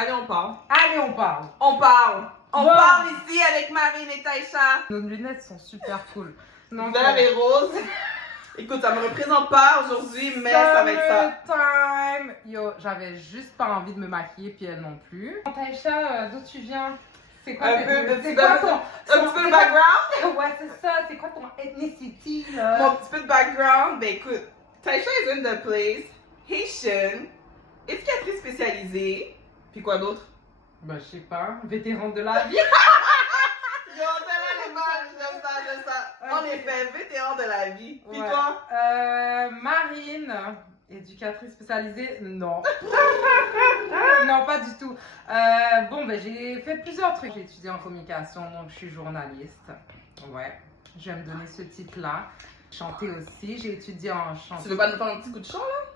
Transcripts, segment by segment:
Allez, on parle. Allez, on parle. On parle. On Bon. parle ici avec Marine et Taïcha. Nos lunettes sont super cool. Donc, Vert et rose. Écoute, ça me représente pas aujourd'hui, mais ça va être ça. Summertime. Yo, j'avais juste pas envie de me maquiller, puis elle non plus. Taïcha, d'où tu viens? C'est quoi Un tes- peu, c'est quoi ton... un petit peu de background. Ouais, c'est ça. C'est quoi ton ethnicity, là? Mon petit peu de background. Ben écoute, Taïcha is in the place. Haitian. Éducatrice spécialisée. Puis quoi d'autre? Ben, je sais pas. Vétéran de la vie. Yo, celle-là, les balles, j'aime ça. En Ok. effet, vétéran de la vie. Puis Ouais. toi? Marine, éducatrice spécialisée, non. Non, pas du tout. Bon, ben, j'ai fait plusieurs trucs. J'ai étudié en communication, donc je suis journaliste. Ouais, je vais me donner ce titre-là. Chanter aussi, j'ai étudié en chant. Tu veux pas nous faire un petit coup de chant, là?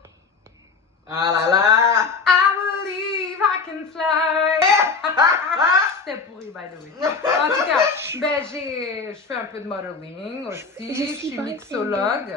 Ah là là! I believe I can fly. C'était pourri, by the way. En tout cas, ben, je fais un peu de modeling aussi. Je suis mixologue.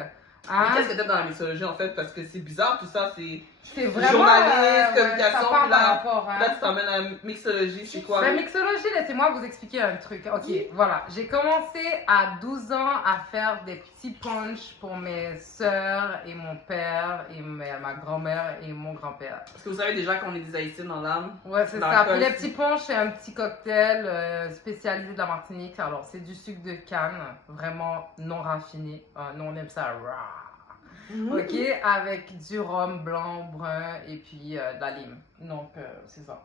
Mais Hein? qu'est-ce que t'aimes dans la mixologie en fait? Parce que c'est bizarre tout ça, c'est C'est vraiment journaliste, ouais, communication, ça part puis là, par rapport, hein. là tu t'emmènes à la mixologie, c'est quoi? La mixologie, laissez-moi vous expliquer un truc. Ok, voilà. J'ai commencé à 12 ans à faire des petits punchs pour mes sœurs et mon père et ma grand-mère et mon grand-père. Parce que vous savez déjà qu'on est des haïtiens dans l'âme. Ouais, c'est Dans ça. le Puis les col. petits punchs, c'est un petit cocktail spécialisé de la Martinique. Alors, c'est du sucre de canne, vraiment non raffiné. Nous, on aime ça raw. Ok, avec du rhum blanc, brun et puis de la lime. Donc, c'est ça.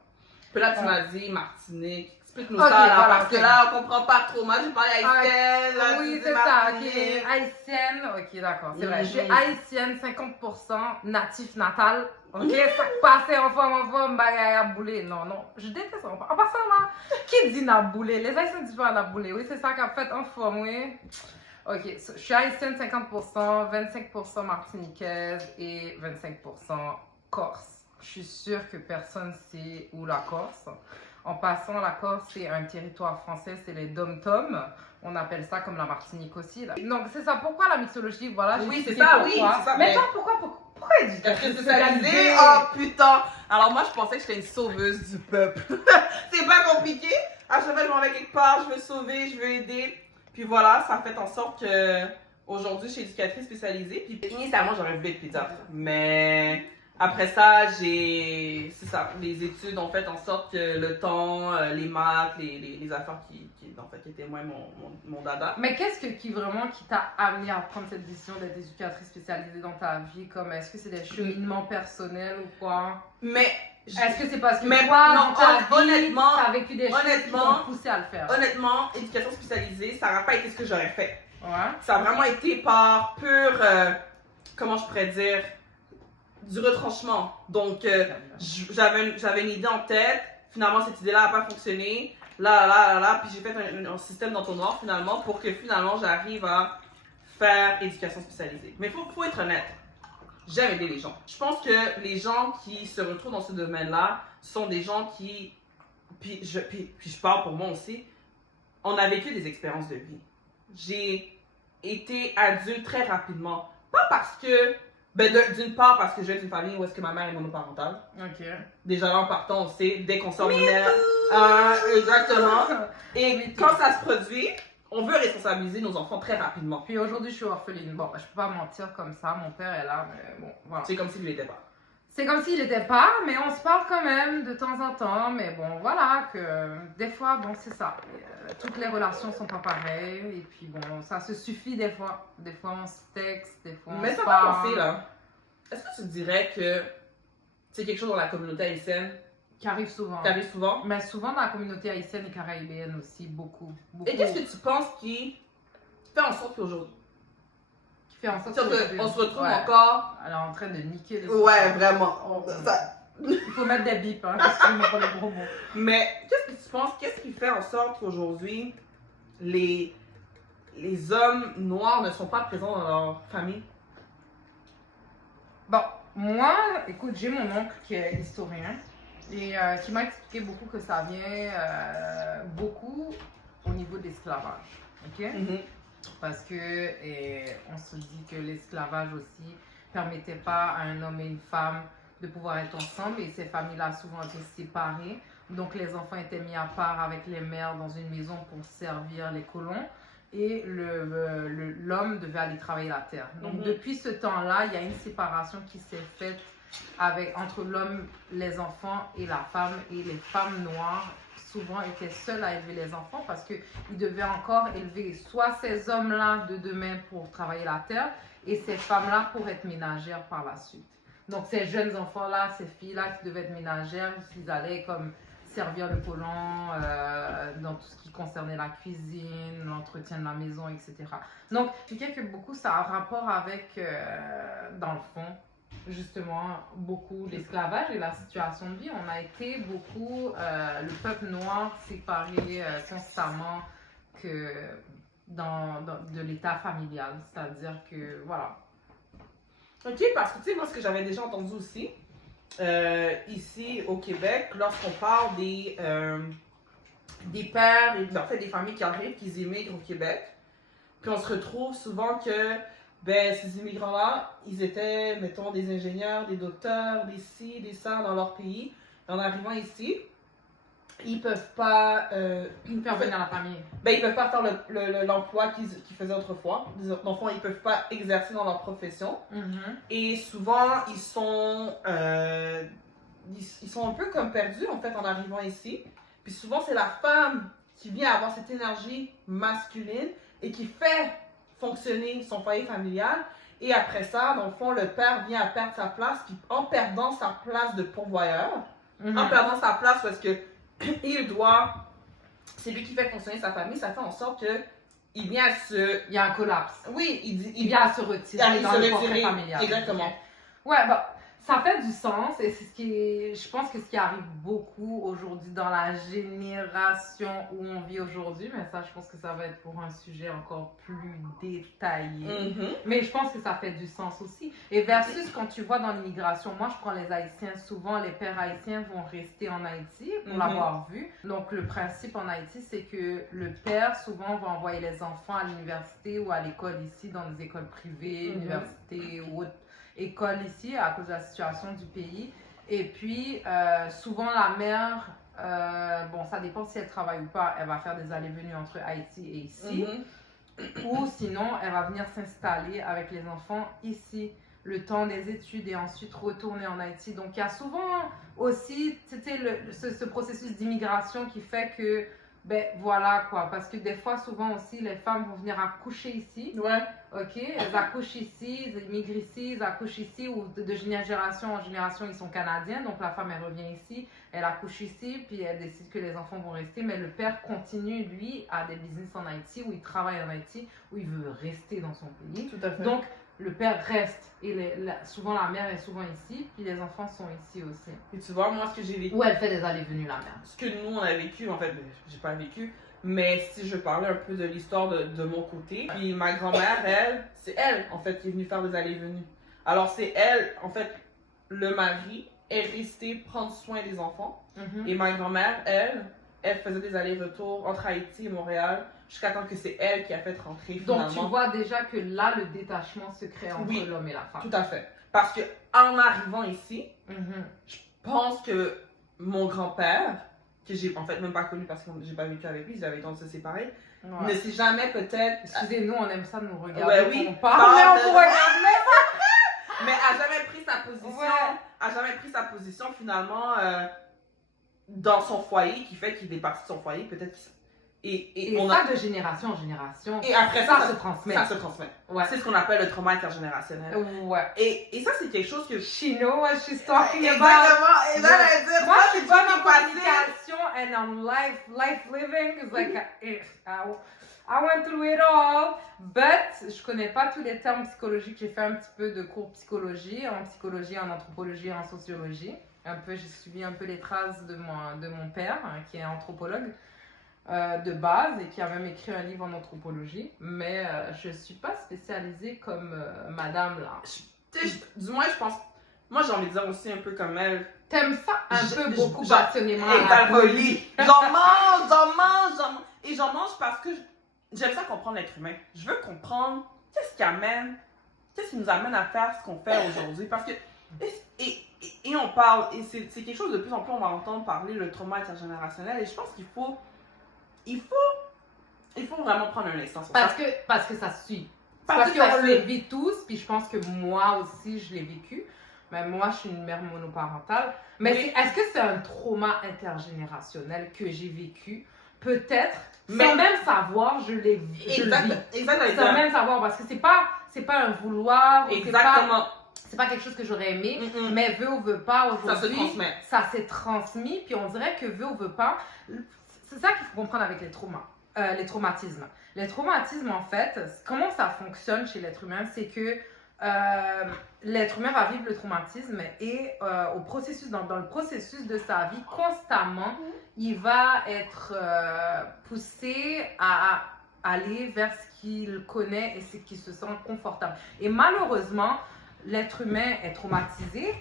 Puis là tu m'as dit Martinique, explique-nous Ok, ça là, voilà, parce que ok. là on comprend pas trop. Moi j'ai parlé haïtienne, là Oui, tu dis c'est ça. Martinique. Ok, haïtienne. Ok, d'accord. C'est vrai. Je suis Mhm. haïtienne, 50% natif natal. Ok, ça passe en forme, bagaille à bouler. Non, non, je déteste ça. En passant là, qui dit na bouler? Les haïtiens disent pas na bouler. Oui, c'est ça qu'a fait en forme, oui. Ok, je suis haïtienne 50%, 25% martiniquaise et 25% corse. Je suis sûre que personne sait où la Corse. En passant, la Corse, c'est un territoire français, c'est les dom-toms. On appelle ça comme la Martinique aussi. Là. Donc, c'est ça. Pourquoi la mixologie? Voilà, j'ai Oui, c'est expliqué ça, pourquoi. oui, c'est ça, Mais mais- toi, pourquoi Éducatrice spécialisée, oh putain! Alors moi je pensais que j'étais une sauveuse du peuple. C'est pas compliqué. À chaque fois que je m'en vais quelque part, je veux sauver, je veux aider. Puis voilà, ça fait en sorte que aujourd'hui je suis éducatrice spécialisée. Puis initialement j'aurais voulu être pédiatre. Mais après ça, c'est ça. Les études ont fait en sorte que le temps, les maths, les affaires qui en fait étaient moins mon dada. Mais qu'est-ce qui vraiment qui t'a amené à prendre cette décision d'être éducatrice spécialisée dans ta vie? Comme est-ce que c'est des cheminements personnels ou quoi? Mais Est-ce que c'est parce que Mais toi, non, dans ta vie, honnêtement- t'as vécu des choses qui honnêtement- t'ont poussé à le faire? honnêtement, éducation spécialisée, ça n'aurait pas été ce que j'aurais fait. Ouais. Ça a vraiment été par pur, comment je pourrais dire, du retranchement. Donc, j'avais une idée en tête. Finalement, cette idée-là n'a pas fonctionné. Là. Puis j'ai fait un système d'entonnoir finalement pour que finalement j'arrive à faire éducation spécialisée. Mais faut être honnête. J'aime aider les gens. Je pense que les gens qui se retrouvent dans ce domaine-là sont des gens qui, puis je parle pour moi aussi, on a vécu des expériences de vie. J'ai été adulte très rapidement. Pas parce que, d'une part parce que je viens d'une famille où est-ce que ma mère est monoparentale. Ok. Déjà là en partant, on sait, dès qu'on sort d'une mère. Exactement. Et quand ça se produit, on veut responsabiliser nos enfants très rapidement. Puis aujourd'hui, je suis orpheline. Bon, je peux pas mentir comme ça. Mon père est là, mais bon, voilà. C'est comme s'il ne l'était pas. C'est comme s'il n'était pas, mais on se parle quand même de temps en temps. Mais bon, voilà, que des fois, bon, c'est ça. Toutes les relations sont pas pareilles. Et puis bon, ça se suffit des fois. Des fois, on se texte, des fois, on Mais se ça parle. va penser là. Est-ce que tu dirais que c'est quelque chose dans la communauté haïtienne Qui arrive souvent. qui arrive souvent? Mais souvent dans la communauté haïtienne et caribéenne aussi, beaucoup. Et qu'est-ce que tu penses qui fait en sorte qu'aujourd'hui, Qui fait en sorte on se retrouve Ouais. encore? Elle est en train de niquer les Ouais, vraiment. Oh. Ça- Il faut mettre des bips, hein, parce que pas le gros mot. Mais qu'est-ce que tu penses, qu'est-ce qui fait en sorte qu'aujourd'hui, les hommes noirs ne sont pas présents dans leur famille? Bon, moi, écoute, j'ai mon oncle qui est historien et qui m'a expliqué beaucoup que ça vient beaucoup au niveau de l'esclavage. Ok? Parce que on se dit que l'esclavage aussi permettait pas à un homme et une femme de pouvoir être ensemble et ces familles-là souvent étaient séparées. Donc les enfants étaient mis à part avec les mères dans une maison pour servir les colons et l'homme devait aller travailler la terre. Donc depuis ce temps-là, il y a une séparation qui s'est faite entre l'homme, les enfants et la femme. Et les femmes noires souvent étaient seules à élever les enfants parce qu'ils devaient encore élever soit ces hommes-là de demain pour travailler la terre et ces femmes-là pour être ménagères par la suite. Donc ces jeunes enfants-là, ces filles-là qui devaient être ménagères, ils allaient comme servir le colon dans tout ce qui concernait la cuisine, l'entretien de la maison, etc. Donc, je dirais que beaucoup, ça a un rapport avec, dans le fond, justement, beaucoup l'esclavage et la situation de vie. On a été beaucoup, le peuple noir séparé constamment de l'état familial. C'est-à-dire que, voilà. Ok, parce que tu sais, moi, ce que j'avais déjà entendu aussi, ici au Québec, lorsqu'on parle des pères, et en fait des familles qui arrivent, qui immigrent au Québec, puis on se retrouve souvent que ces immigrants-là, ils étaient, mettons, des ingénieurs, des docteurs, des ci, des ça dans leur pays. Et en arrivant ici, ils peuvent pas faire venir la famille. Ils peuvent pas faire l'emploi qu'ils faisaient autrefois. Les enfants, ils peuvent pas exercer dans leur profession. Et souvent, ils sont un peu comme perdus, en fait, en arrivant ici. Puis souvent, c'est la femme qui vient avoir cette énergie masculine et qui fait fonctionner son foyer familial. Et après ça, dans le fond, le père vient à perdre sa place. Puis en perdant sa place de pourvoyeur, en perdant sa place parce que c'est lui qui fait fonctionner sa famille, ça fait en sorte que il vient à se... Il y a un collapse. Oui, il vient à se retirer dans le portrait familial. Exactement. Ouais, bah, ça fait du sens et c'est je pense que ce qui arrive beaucoup aujourd'hui dans la génération où on vit aujourd'hui, mais ça, je pense que ça va être pour un sujet encore plus détaillé. Mais je pense que ça fait du sens aussi. Et versus quand tu vois dans l'immigration, moi, je prends les Haïtiens, souvent les pères haïtiens vont rester en Haïti pour l'avoir vu. Donc, le principe en Haïti, c'est que le père, souvent, va envoyer les enfants à l'université ou à l'école ici, dans des écoles privées, universités ou autres école ici à cause de la situation du pays. Et puis, souvent la mère, bon, ça dépend si elle travaille ou pas, elle va faire des allées-venues entre Haïti et ici. Ou sinon, elle va venir s'installer avec les enfants ici le temps des études et ensuite retourner en Haïti. Donc, il y a souvent aussi ce processus d'immigration qui fait que voilà quoi, parce que des fois, souvent aussi, les femmes vont venir accoucher ici. Ok, elles accouchent ici, elles immigrent ici, elles accouchent ici, ou de génération en génération, ils sont canadiens. Donc la femme, elle revient ici, elle accouche ici, puis elle décide que les enfants vont rester. Mais le père continue, lui, à des business en Haïti, où il travaille en Haïti, où il veut rester dans son pays. Tout à fait. Donc, le père reste et souvent la mère est souvent ici, puis les enfants sont ici aussi. Et tu vois, moi, ce que j'ai vécu... Ou elle fait des allées-venues, la mère. Ce que nous, on a vécu, en fait, j'ai pas vécu, mais si je parlais un peu de l'histoire de mon côté, puis ma grand-mère, c'est elle, en fait, qui est venue faire des allées-venues. Alors, c'est elle, en fait, le mari est resté prendre soin des enfants. Et ma grand-mère, elle faisait des allers-retours entre Haïti et Montréal, jusqu'à temps que c'est elle qui a fait rentrer finalement. Donc, tu vois déjà que là, le détachement se crée entre l'homme et la femme. Tout à fait. Parce que en arrivant ici, je pense que mon grand-père, que j'ai en fait même pas connu parce que j'ai pas vécu avec lui, ils avaient tendance à se séparer, ne s'est jamais peut-être... Excusez-nous, on aime ça de nous regarder oui, on parle, mais on vous regarde mais a jamais pris sa position, a jamais pris sa position finalement dans son foyer, qui fait qu'il est parti de son foyer, peut-être qu'il... Et on ça, de génération en génération, et après ça se transmet. Ça se transmet. C'est ce qu'on appelle le trauma intergénérationnel. Et ça, c'est quelque chose que... She knows what she's talking about. Exactement. Et là, elle dit, moi, je suis bonne en communication and en life living. It's like, I went through it all. But, je connais pas tous les termes psychologiques. J'ai fait un petit peu de cours psychologie, en anthropologie et en sociologie. J'ai suivi un peu les traces de mon père, qui est anthropologue. De base et qui a même écrit un livre en anthropologie, mais je suis pas spécialisée comme madame là. Du moins, je pense, moi j'ai envie de dire aussi un peu comme elle. T'aimes ça un peu beaucoup passionnément. Et ta folie. J'en mange. Et j'en mange parce que j'aime ça comprendre l'être humain. Je veux comprendre qu'est-ce qui nous amène à faire ce qu'on fait aujourd'hui. Parce que, et on parle, et c'est quelque chose de plus en plus, on va entendre parler, le trauma intergénérationnel, et je pense qu'il faut vraiment prendre un instant sur ça. Parce que ça suit. Parce que qu'on le vit tous, puis je pense que moi aussi, je l'ai vécu. Mais moi, je suis une mère monoparentale. Mais Oui. est-ce que c'est un trauma intergénérationnel que j'ai vécu? Peut-être. Mais- Sans même savoir, je le vis. Exactement. Sans même savoir, parce que c'est pas un vouloir. ou Exactement. C'est pas quelque chose que j'aurais aimé. Mm-mm. Mais veut ou veut pas, Ça se aujourd'hui, transmet. ça s'est transmis. Puis on dirait que veut ou veut pas, c'est ça qu'il faut comprendre avec les traumas. Les traumatismes. Les traumatismes, en fait, comment ça fonctionne chez l'être humain, c'est que l'être humain va vivre le traumatisme et dans le processus de sa vie, constamment, il va être poussé à aller vers ce qu'il connaît et ce qui se sent confortable. Et malheureusement, l'être humain est traumatisé,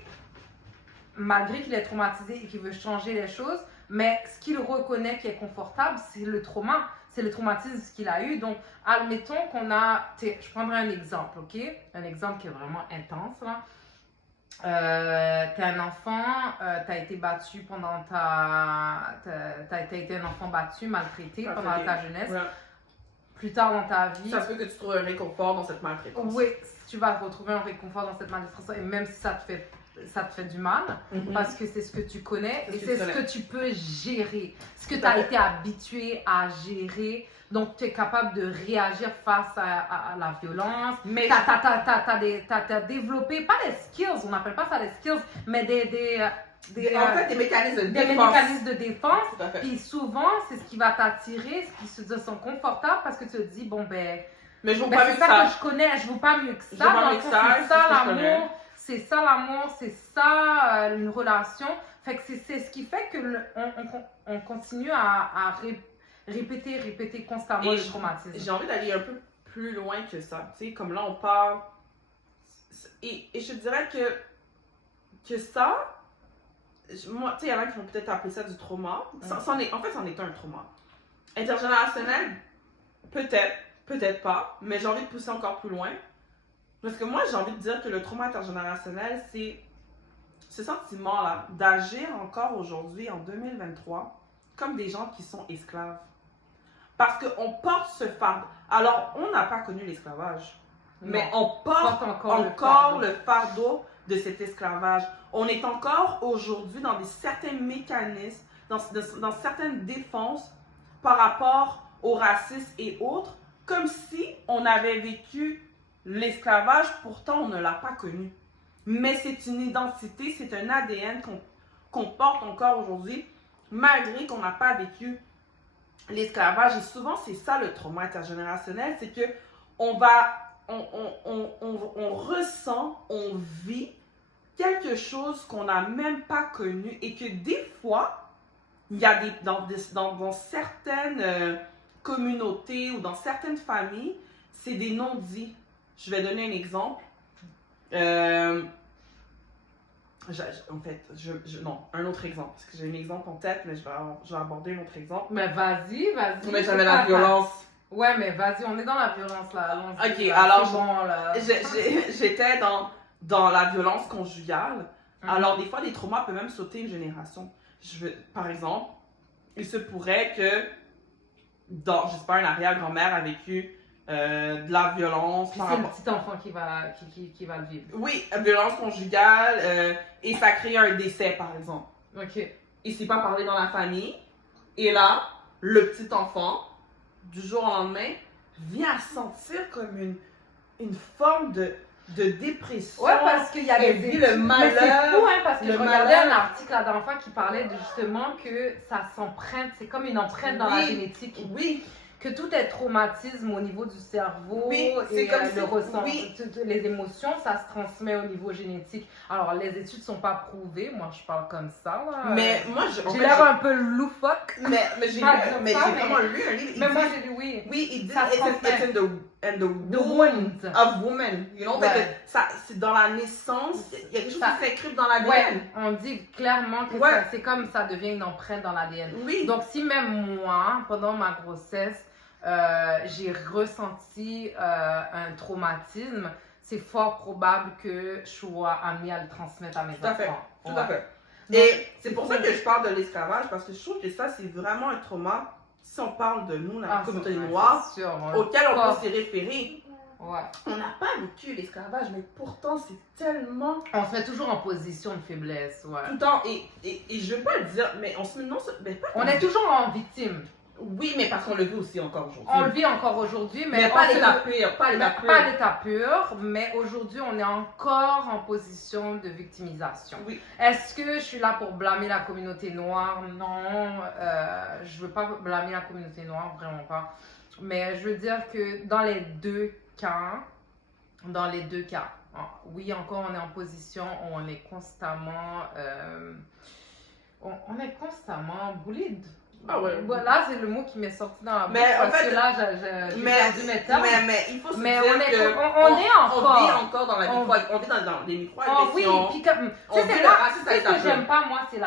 malgré qu'il est traumatisé et qu'il veut changer les choses, mais ce qu'il reconnaît qui est confortable, c'est le trauma, c'est le traumatisme qu'il a eu. Donc, admettons qu'on a... Je prendrai un exemple, ok? Un exemple qui est vraiment intense, là. T'es un enfant, t'as été battu pendant t'as été un enfant battu, maltraité pendant ta jeunesse. Ouais. Plus tard dans ta vie... Ça se peut que tu trouves un réconfort dans cette maltraitance. Oui, tu vas retrouver un réconfort dans cette maltraitance, et même si ça te fait du mal, parce que c'est ce que tu connais et c'est ce que tu peux gérer, ce que tu as été habitué à gérer. Donc, tu es capable de réagir face à la violence. Mais t'as développé, pas des skills, on n'appelle pas ça des skills, mais des mécanismes de des défense. mécanismes de défense. Tout à fait. Puis souvent, c'est ce qui va t'attirer, ce qui se sent confortable, parce que tu te dis, bon, Mais je veux ben, pas c'est mieux ça que ça. que je connais, je veux pas mieux que ça. Je veux pas Dans le mieux que fond, ça, c'est c'est ça ce que je connais. l'amour, c'est ça l'amour, c'est ça une relation. Fait que c'est ce qui fait que on continue à répéter constamment Et le traumatisme. J'ai envie d'aller un peu plus loin que ça. Tu sais, comme là, on parle. Et je dirais que ça. Moi, tu sais, il y en a qui vont peut-être appeler ça du trauma. En fait, c'en est un trauma. Intergénérationnel, peut-être pas, mais j'ai envie de pousser encore plus loin. Parce que moi, j'ai envie de dire que le trauma intergénérationnel, c'est ce sentiment-là d'agir encore aujourd'hui, en 2023, comme des gens qui sont esclaves. Parce qu'on porte ce fardeau. Alors, on n'a pas connu l'esclavage, mais on porte encore le fardeau de cet esclavage. On est encore aujourd'hui dans certains mécanismes, dans certaines défenses par rapport au racisme et autres, comme si on avait vécu l'esclavage, pourtant on ne l'a pas connu. Mais c'est une identité, c'est un ADN qu'on porte encore aujourd'hui, malgré qu'on n'a pas vécu l'esclavage. Et souvent, c'est ça le trauma intergénérationnel, c'est que on ressent, on vit quelque chose qu'on n'a même pas connu et que des fois, il y a dans certaines communautés ou dans certaines familles, c'est des non-dits. Je vais donner un exemple. Non, un autre exemple, parce que j'ai un exemple en tête, mais je vais aborder un autre exemple. Mais vas-y. Mais j'avais la violence. Ouais, mais vas-y, on est dans la violence là. Ok, là, alors bon, là. j'étais dans la violence conjugale. Mhm. Alors, des fois, les traumas peuvent même sauter une génération. Par exemple, il se pourrait que, je sais pas, une arrière-grand-mère a vécu de la violence. Puis c'est le petit enfant qui va le vivre. Oui, violence conjugale, et ça crée un décès, par exemple. Ok. Il s'est pas parlé dans la famille. Et là, le petit enfant, du jour au lendemain, vient à sentir comme une forme de dépression. Ouais, parce qu'il y a Elle des vit études. le malheur. Mais c'est fou, hein, parce que le je regardais malheur. un article la dernière fois qui parlait justement que ça s'emprunte, c'est comme une empreinte dans la Oui. génétique. Oui, Que tout est traumatisme au niveau du cerveau Oui, c'est et comme le si- ressenti, oui. les émotions, ça se transmet au niveau génétique. Alors, les études ne sont pas prouvées, moi je parle comme ça. Là. mais moi, J'ai l'air un peu loufoque. Mais j'ai Pas dire ça, vraiment lu un livre. Mais il moi dit- j'ai dit oui. Oui, il dit Ça se it's transmet. in the The womb wound. of woman. You know, Ouais. fait que c'est dans la naissance, il y a quelque chose Ça- qui s'écrit dans l'ADN. Ouais, on dit clairement que Ouais. c'est comme ça devient une empreinte dans l'ADN. Oui. Donc, si même moi, pendant ma grossesse, j'ai ressenti un traumatisme, c'est fort probable que je sois amenée à le transmettre à mes Tout à fait. enfants. Tout Ouais. à fait. Donc, Et c'est pour ça que je parle de l'esclavage, parce que je trouve que ça, c'est vraiment un trauma, si on parle de nous, la communauté noire, c'est sûr, auquel on pas- peut se référer. Ouais. On n'a pas vécu l'esclavage, mais pourtant, c'est tellement On se met toujours en position de faiblesse, ouais. tout le temps. Et je veux pas le dire, mais on se met non, mais pas On est toujours en victime. Oui, mais parce qu'on le vit aussi encore aujourd'hui. On le vit encore aujourd'hui, mais, Mais pas on l'état se- pur, pas l'état pur. Pas l'état pur, mais aujourd'hui, on est encore en position de victimisation. Oui. Est-ce que je suis là pour blâmer la communauté noire? Non, je veux pas blâmer la communauté noire, vraiment pas. Mais je veux dire que dans les deux cas, oui, encore on est en position où on est constamment, on est constamment bullied. Ah ouais. Voilà, c'est le mot qui m'est sorti dans la bouche. Mais en parce fait, que là, j'ai perdu mes termes. mais il faut se Mais dire on est, que on est encore. on vit encore dans la On- on vit dans des Oh micro-agressions. oui, puis comme. On Tu sais, vit c'est le moi, racisme tu sais à ce que l'état j'aime pas, moi, c'est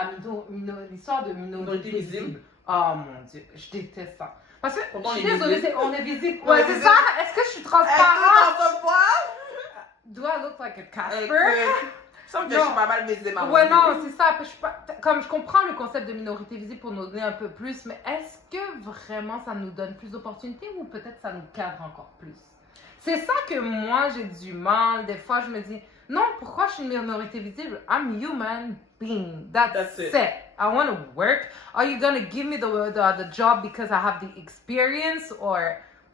l'histoire de minorité Minorité visible. visible. Oh mon dieu, je déteste ça. Parce que, Pourtant, je suis on est désolée, visible. on est visible. On est Ouais, c'est visible. ça? Est-ce que je suis transparente? Do I look like a Casper? Il semble que je suis pas mal visible. Ouais, non, c'est ça. Je suis pas, comme je comprends le concept de minorité visible pour nous donner un peu plus, mais est-ce que vraiment ça nous donne plus d'opportunités ou peut-être ça nous cadre encore plus? C'est ça que moi j'ai du mal. Des fois, je me dis, non, pourquoi je suis une minorité visible? I'm human being. That's it. I want to work. Are you gonna give me the job because I have the experience or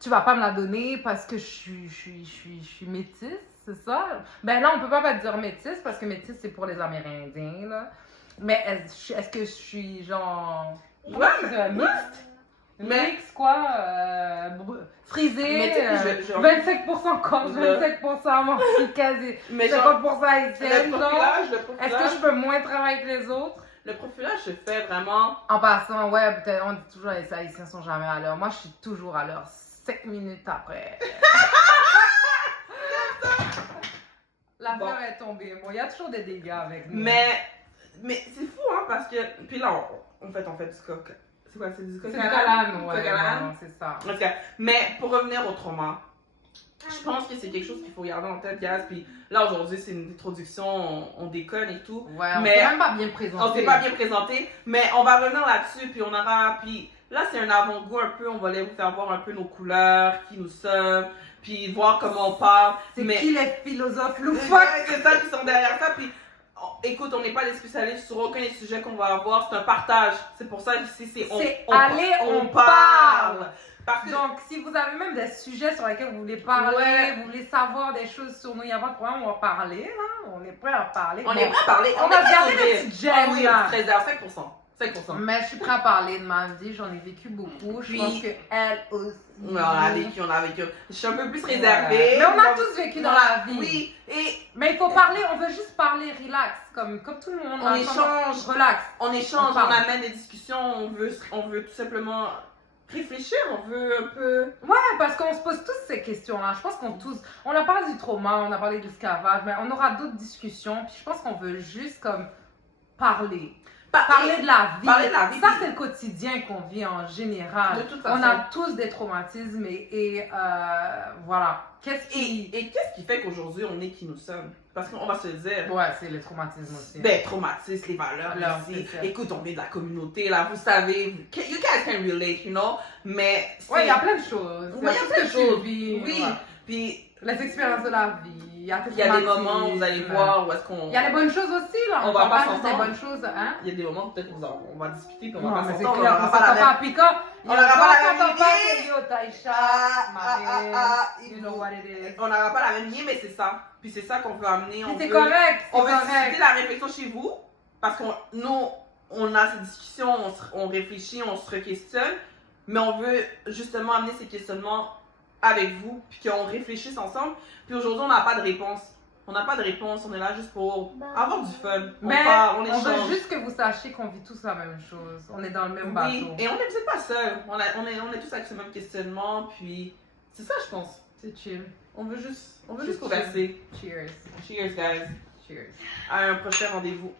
tu vas pas me la donner parce que je suis métisse? C'est ça? Ben là, on peut pas dire métisse parce que métisse, c'est pour les Amérindiens, là. Mais est-ce que je suis genre... Ouais, mixte? Mais- Mixte, quoi? Frisé, Mais tu sais que je- 25% corse, 25% morticaise et Mais genre, 50% haïtienne, le genre. profilage, Est-ce que je peux moins travailler que les autres? le profilage se fait vraiment. En passant, ouais, peut-être, on dit toujours les Haïtiens sont jamais à l'heure. Moi, je suis toujours à l'heure, 5 minutes après. L'affaire Bon. est tombée. Bon, il y a toujours des dégâts avec nous. Mais c'est fou, hein, parce que. Puis là, on fait du coq. C'est quoi, c'est du coq c'est du calane, ouais. Coq à l'âne. non, c'est ça. En tout cas, mais pour revenir au trauma, je pense que c'est quelque chose qu'il faut garder en tête, guys. Puis là, aujourd'hui, c'est une introduction, on déconne et tout. Ouais, on Mais- s'est même pas bien présenté. On s'est pas bien présenté, mais on va revenir là-dessus, puis on aura. Puis là, c'est un avant-goût un peu, on va aller vous faire voir un peu nos couleurs, qui nous sommes, puis voir comment on parle. C'est mais qui les philosophes c'est loufoques? ça qui sont derrière ça, puis. Écoute, on n'est pas des spécialistes sur aucun des sujets qu'on va avoir, c'est un partage. C'est pour ça ici, Allez, on parle. Parce que Donc, si vous avez même des sujets sur lesquels vous voulez parler, Ouais. vous voulez savoir des choses sur nous, il n'y a pas de problème, on va parler, là. On est prêt à parler. on Bon, est prêt à parler. on est va prêt à garder s'ouvrir. les petites Ah gemmes, oui, là. 13h, 5%. 5%. Mais je suis prêt à parler de ma vie, j'en ai vécu beaucoup. Je Puis- pense qu'elle aussi. On a vécu, on a vécu. Je suis un peu plus réservée. Ouais. Mais on a tous vécu dans la vie. Oui, et Mais il faut parler, on veut juste parler relax, comme tout le monde. on ensemble. échange, Relax. on échange, On parle. on amène des discussions, on veut tout simplement réfléchir, on veut un peu. Ouais, parce qu'on se pose tous ces questions-là. Je pense on a parlé du trauma, on a parlé de l'esclavage, mais on aura d'autres discussions. Puis je pense qu'on veut juste comme parler. Parler de la vie. Parler de la vie. Ça, c'est le quotidien qu'on vit en général. De toute façon. On a tous des traumatismes et voilà. Qu'est-ce qui... Et qu'est-ce qui fait qu'aujourd'hui on est qui nous sommes? Parce qu'on va se le dire. Ouais, c'est les traumatismes aussi. Ben, traumatisme, les valeurs, Alors, aussi. c'est ça. Écoute, on est de la communauté, là, vous savez, you guys can relate, you know, mais... Ouais, il y a plein de choses. Ouais, il y a tout plein de ce que tu choses. vis, Oui, ouais. puis Les expériences de la vie. Il y a il y a des moments où vous allez voir où est-ce qu'on... Il y a les bonnes choses aussi, là. On va parle pas juste des s'entendre. bonnes choses, hein. Il y a des moments où peut-être on va discuter, puis on Non, va mais pas c'est s'entendre, clair, on on n'aura pas la même... puis quand On n'aura pas la même idée. Yo, Taïcha, you know what it is. On n'aura pas la même idée, mais c'est ça. Puis c'est ça qu'on veut amener. Puis c'est correct, On c'est veut susciter correct. la réflexion chez vous, parce qu'on nous, on a ces discussions, on réfléchit, on se questionne, mais on veut justement amener ces questionnements avec vous, puis qu'on réfléchisse ensemble. Puis aujourd'hui, on n'a pas de réponse. On n'a pas de réponse, on est là juste pour avoir du fun. Mais parle, on échange. veut juste que vous sachiez qu'on vit tous la même chose. On est dans le même Oui, bateau. et on n'est peut-être pas seuls. On est tous avec ce même questionnement, puis c'est ça, je pense. C'est chill. On veut juste C'est converser. Cheers. Cheers, guys. Cheers. À un prochain rendez-vous.